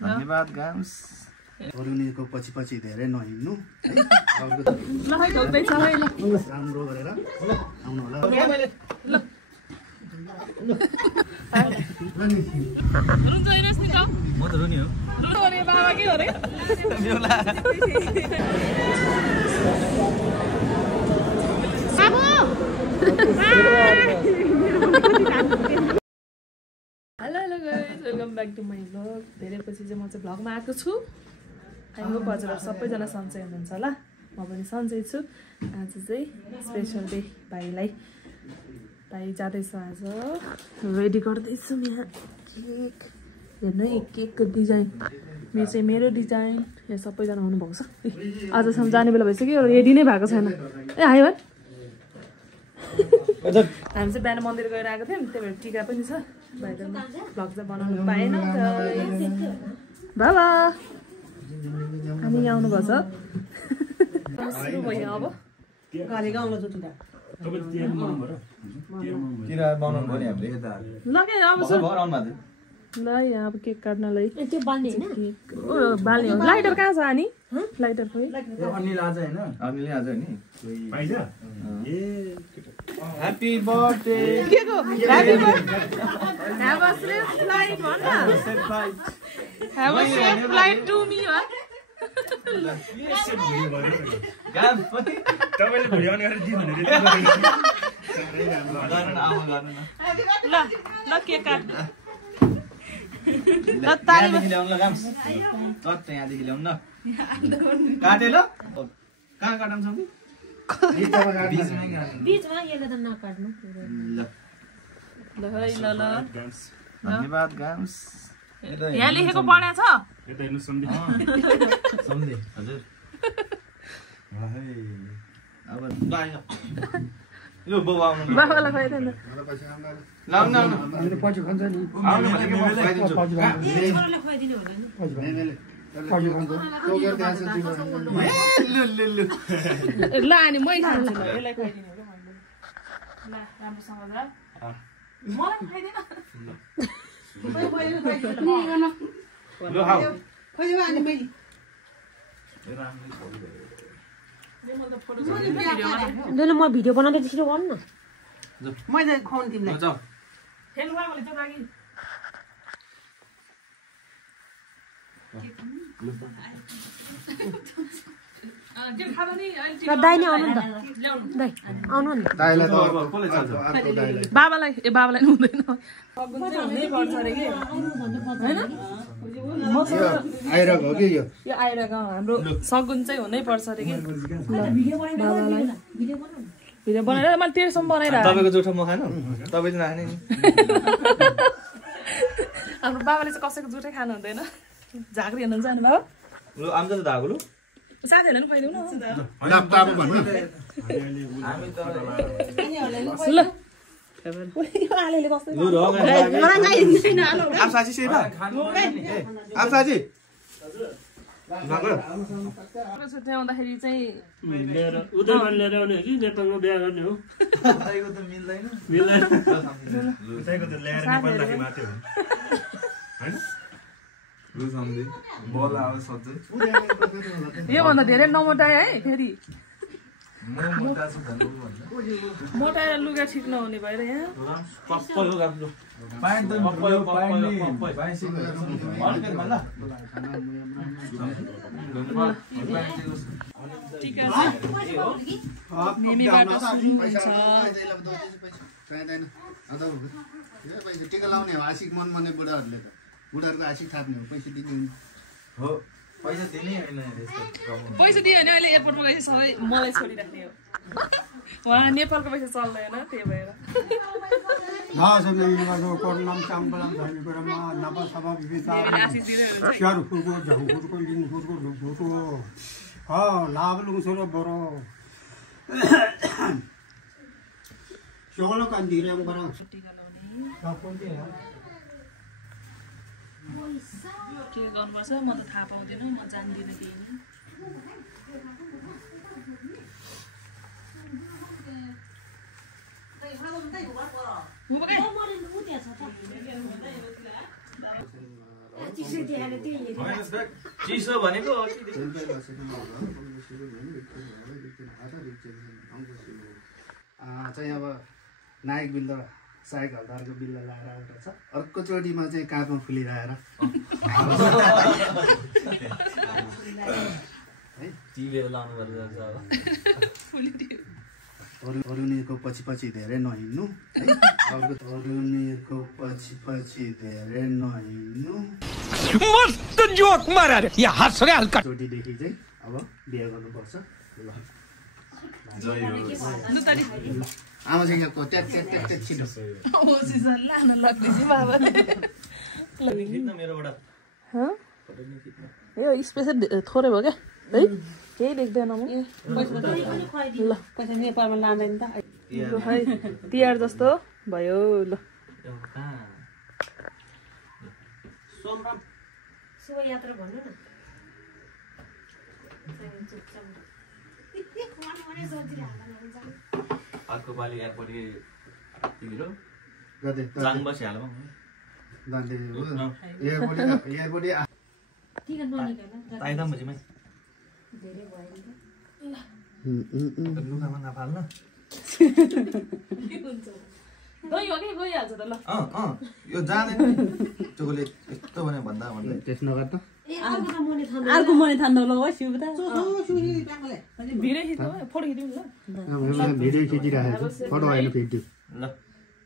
धन्यवाद गाम्स अरुणीको पछि पछि धेरै नहिँड्नु है राम्रो गरेर आउनु होला म त रुनी हो बाबा के हो रे hello guys welcome back to my vlog धेरै पछि चाहिँ म चाहिँ भ्लगमा आएको छु आई होप हजुरहरू सबैजना सन्चै हुनुहुन्छ होला म पनि सन्चै छु आज चाहिँ स्पेसल डे भाइलाई भाइ जाँदैछ आज रेडी गर्दैछु यहाँ केक हेर्नु है केकको डिजाइन मेरो डिजाइन यहाँ सबैजना आउनुभएको छ आजसम्म जाने बेला भइसक्यो रेडी नै भएको छैन ए हाई भाइ हामी चाहिँ बिहान मन्दिर गएर आएको थियौँ त्यही भएर टिका पनि छ बाहिर भ्लग चाहिँ बनाउनु पाएन बाबा हामी यहाँ आउनुभएको छ भयो अब ल यहाँ अब केक काट्नलाई बाल्ने हो लाइटर कहाँ छ अनि लाइटर खोइ ह्यापी बर्थडे के को ह्यापी फ्लाइट टु मी हो तपाईले भिडियो अन गरेर दिनु भनेर ल ल केक काट ल ताली ल्याउनु ल गाम्स कत यहाँदेखि ल्याउनु न काटे ल कहाँ काटम छ बीचमा यसले त नकाट्नु ल है ल ल धन्यवाद गाम्स यहाँ लेखेको पढ्या छ यता हेर्नु सम्झे हजुर अब लु बाउ आउनु बाबालाई खुवाइदिनु न लाउनु न मेरो पछि खान्छ नि आउनु भनेको म खुवाइदिन्छु छोराले खुवाइदिनु होला नि पछि खान्छ टोकेर त्यहाँ छ लु ल अनि मै खान्छु ल यसलाई खुवाइदिनु हो ल राम्रोसँग ल मलाई खुवाइदिनु लु हाउ म भिडियो बनाउँदै त्यसरी गर्नु न मैले खुवाउनु तिमीलाई जाऊ हेलो बाबाले त्यो लागि दाइ नै आउनु नि त दाइ आउनु नि दाइलाई त कसले चाल्छ बाबालाई बाबालाई हुँदैन पर्छ अरे कि आइरहेको हो कि यो यो आइरहेको हाम्रो सगुन चाहिँ हुनै पर्छ अरे कि बाबालाई भिडियो बनाएर मैले तेरोसम्म बनाइरहेको तपाईँको जुठो म खानु तपाईँले नखाने नि हाम्रो बाबाले चाहिँ कसैको जुठै खानु हुँदैन झाँक्री हेर्नुहुन्छ नि बाबा लु आउँछ त धागो लु साथीहरूलाई पनि खुवाइदिउँ न ल आलेले कस्तो आप साची से बा आप साची आउँदाखेरि चाहिँ लिएर उतैबाट लिएर आउने कि नेपालमा बिहा गर्ने हो उतैको त मिल्दैन उतैको त ल्याएर नेपाल राखे मात्रै हो हैन लु सम्झे बल आयो सधैँ योभन्दा धेरै नमोटाए है फेरि मोटाएर लुगा ठिक नहुने भएर यहाँ पप्पल लुगा लु पाइन त पप्पल पाइन सिक्नु अलिकति भन्दा ठीक है मेमीबाट सुन्छ टिका लाउने हो आशिक मन मने बुढाहरूले त बुढाहरूको आशिक थाप्ने हो पैसा दिने हो पैसा दिने हैन पैसा दियो भने अहिले एयरपोर्टमा गएपछि सबै मलाई छोडिराख्ने हो उहाँ नेपालको पैसा चल्दैन त्यही भएर कोर्लम चाम्बलम भन्ने कुरामा नपा सभा विविधता स्याहार फुलको झौफुरको लिङफुरको ढुकढुको लाभ लुङसोर बरो सोलो कान्दिरे बरा के गर्नुपर्छ म त थाहा पाउँदिनँ म जान्दिनँ केही नै चिसो भनेको चाहिँ अब नायक बिल र सायक हल्दारको बिल्ला लाएर आएको छ अर्कोचोटिमा चाहिँ काँधमा फुलिरहेर टिभीहरू लाउनु पर्छ अरूनीको पछि पछि धेरै नहिँड्नु है अरूनीको पछि पछि धेरै नहिँड्नु मस्त जोक मारा रे या हँस रे हल्का चोटीदेखि चाहिँ अब बिहे गर्नुपर्छ आमा चाहिँ यहाँको ट्याक छिटो यो स्पेसल थोरै भयो क्या है केही देख्दैन म ल पैसा नेपालमा लाँदैन त है तिहार जस्तो भयो ल शुभ यात्रा भन्नु न अर्को पालि एयरपोर्ट तिम्रो गर्दै जाङ बसिहाल्नु एयरपोर्ट टिकट ननिकाल्नु ताइदाम बजीमा लुगामा नफाल्न गयो कि गइहाल्छ त ल यो जाँदैन चोकोलेट यस्तो भने भन्दा भन्दै टेस्ट नगर त अर्को मनी थान्दा ल शिव त भिडियो खिच्नु फोटो खिच्नु ल भिडियो खिचिरहेको छु फोटो होइन भिडियो ल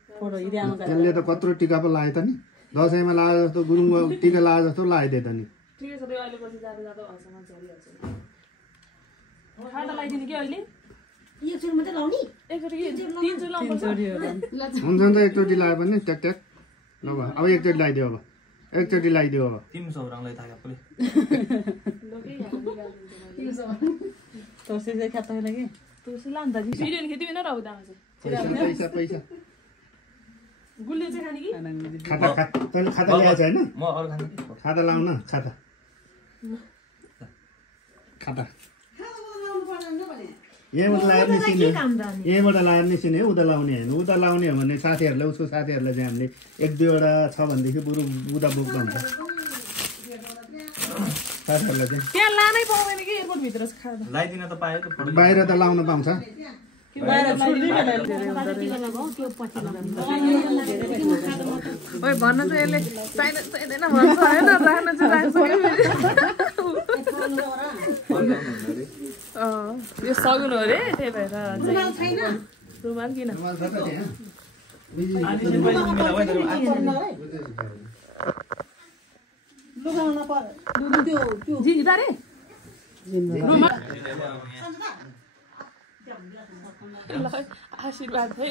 फोटो हिँड्याउनु त्यसले त कत्रो टिका पो लायो त नि दसैँमा लाए जस्तो गुरुङमा टिका लाए जस्तो लगाइदिए त नि ठिकै छ त्यो अहिले पछि जाँदा जाँदा हँसँग झरिहाल्छ खाना लगाइदिनु कि अहिले एकचोटि मात्रै लाउने एकचोटि कि तिनचोटि लाउनुपर्छ हुन्छ नि त एकचोटि लगायो भने ट्याक ट्याक ल अब एकचोटि लगाइदियो अब एकचोटि लगाइदियो अब तिमी सौराङलाई थाहा पुरै तोसे चाहिँ खाता होइन कि तुलसी लान्छ भिडियो खिच्दिन र अब दामा चाहिँ पैसा पैसा गुलियो चाहिँ खाने कि खाता तैँले खाता ल्याएको छ होइन म अरू खाने खाता लाउन खाता खाता यहीँबाट लगाएर निस्किने यहीँबाट लगाएर निस्किने है उता लाउने होइन उता लाउने हो भने साथीहरूलाई उसको साथीहरूलाई चाहिँ हामीले एक दुईवटा छ भनेदेखि बरु उता बोक्दा हुन्छ साथीहरूलाई चाहिँ त्यहाँ लानै पाउँदैन कि एयरपोर्टभित्र खाँदा लगाइदिन त पायो त फोटो बाहिर त लाउन पाउँछ ओइ भन्न चाहिँ यसले चाहिँदैन भन्छ होइन राख्न चाहिँ राख्छ यो सगुन हो अरे त्यही भएर रुमाल किन जिन्दा रे आशीर्वाद है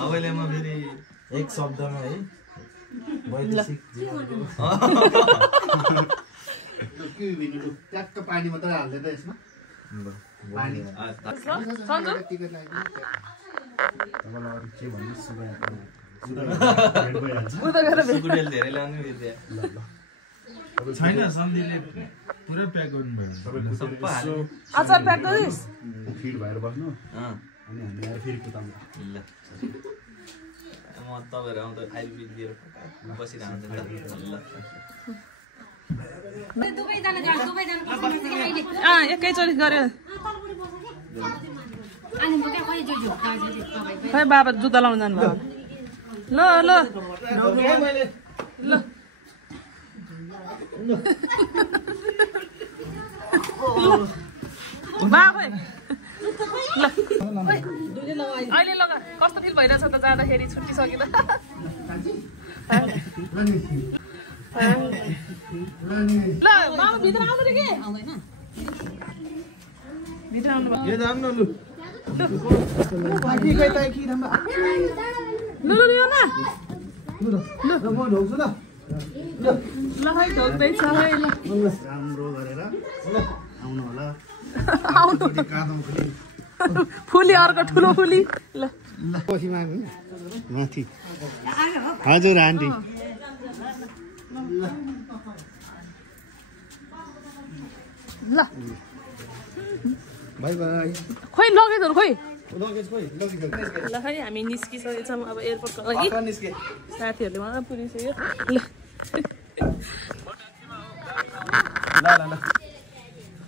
अबले म फेरि एक शब्दमा है ट्याक्क पानी मात्रै हाल्दै त यसमा पानी सुकुटेल धेरै ल्याउनु छैन सन्धिले पुरा प्याक गर्नुभयो सबै हाल्यो अचार प्याक गरिस् फिट भएर बस्नु अनि हामी आएर फेरि कुदाउनु ल म तपाईँहरू आउँदा आइबिल दिएर बसिरहन्छ ल एकैचोटि गऱ्यो खै बाबा जुत्ता लाउनु जानुभयो ल ल ल बाबै ल अहिले लगा कस्तो फिल भइरहेछ त जाँदाखेरि छुट्टी सकिँदा ल मामा भित्र आउनु रे के आउँदैन भित्र आउनु यो जाम न लु ल ल यो न म ढोक्छु ल ल खै ढोक्दैछ है ल राम्रो गरेर आउनु होला आउनु काँधमा फुली फुली अर्को ठुलो फुली ल पछिमा माथि हजुर आन्टी ल बाई बाई खोइ लगेजहरू खोइ ल खै हामी निस्किसकेको छौँ अब एयरपोर्टको लागि साथीहरूले उहाँ पुगिसक्यो ल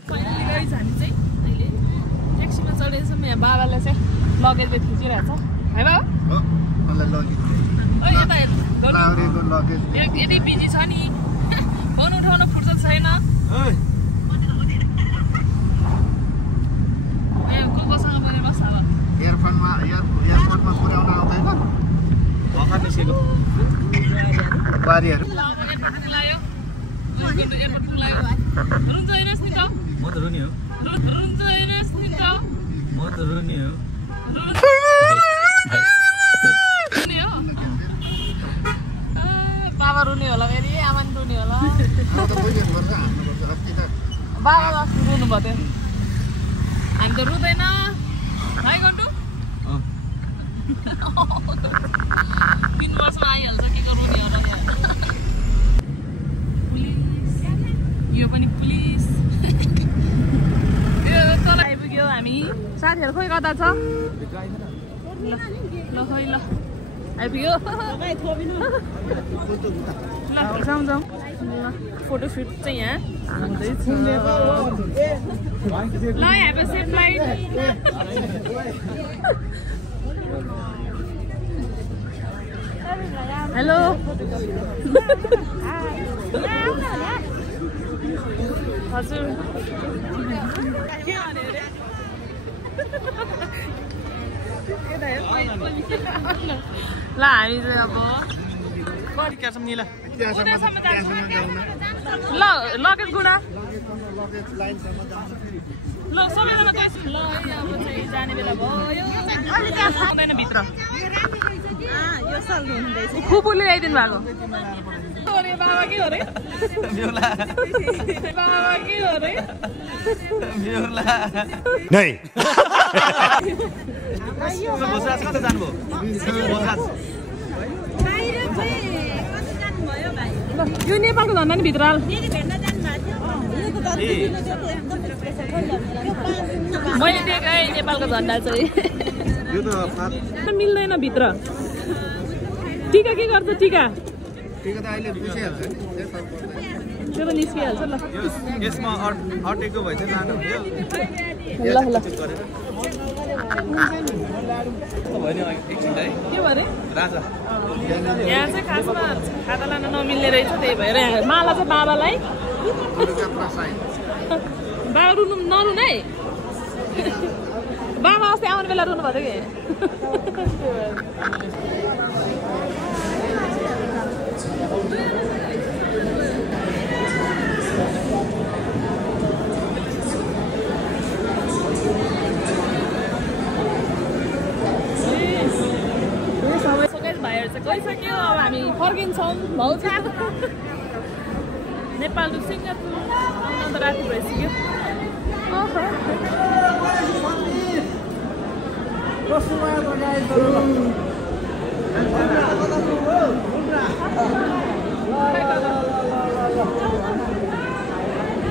फाइनली गाइज हामी चाहिँ अहिले ट्याक्सीमा चढेछौँ यहाँ बाबालाई चाहिँ लगेजले खिचिरहेको छ है बाबा यता हेर्नु यदि बिजी छ नि फोन उठाउन फुर्सद छैन कोसँग बोलेर बस्छ अब एयरपोर्टमा पुर्याउन आउँदैन भर्खर निस्केको बारीहरू रुन्छ हेर्नुहोस् नि त म त रुनी हो रुन्छ हेर्नुहोस् नि त म त रुनी हो बाबा रुने होला फेरि आमा नि रुने होला बाबा जस्तो रुनु भयो त्यो हामी त रुँदैन है गर्नु 3 वर्षमा आइहाल्छ के रुने होला पुलिस यो पनि पुलिस यो तल आइपुग्यो हामी साथीहरू खोइ कता छ ल खोइ ल आइपुग्यो ल जाउँ जाउँ ल फोटोसुट चाहिँ यहाँ हुँदैछ ल यहाँ सेफ फ्लाइट हेलो हजुर के भन्यो अरे ल हामी चाहिँ अब ल लगेज गुडा ल सबैजना ल अब चाहिँ जाने बेला भयो आउँदैन भित्र खुपुले ल्याइदिनु भएको बाबा के हो रे बाबा के हो रे कता जानुभयो यो नेपालको झन्डा नि भित्र मैले देखाएँ नेपालको झन्डा चाहिँ मिल्दैन भित्र टिका के गर्छ टिका त्यो त निस्किहाल्छ ल यसमा अटेको भए चाहिँ लानु हुन्थ्यो ल ल के भरे राजा यहाँ चाहिँ खासमा खाता लान नमिल्ने रहेछ त्यही भएर माला चाहिँ बाबालाई बाबा रुनु नरुनु है बाबा अस्ति आउने बेला रुनु भएको थियो भाइहरू चाहिँ गइसक्यो अब हामी फर्किन्छौँ भाउजू नेपाल टु सिङ्गापुर आउन त राति भइसक्यो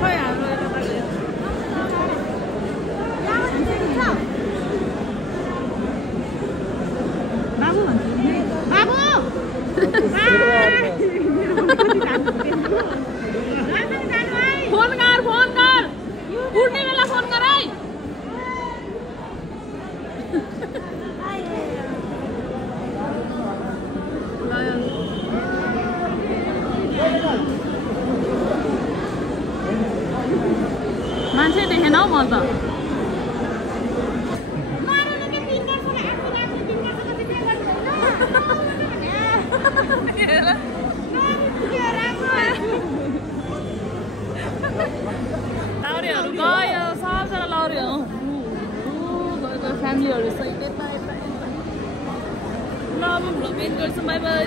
खै हाम्रो बाबु फोन कर उठने बेला फोन कर मान्छे देखेन हौ म त लाउरीहरू गयो सबजना लाउरी गयो फ्यामिलीहरू सहित यता ल अब भ्लग एन्ड गर्छु बाई बाई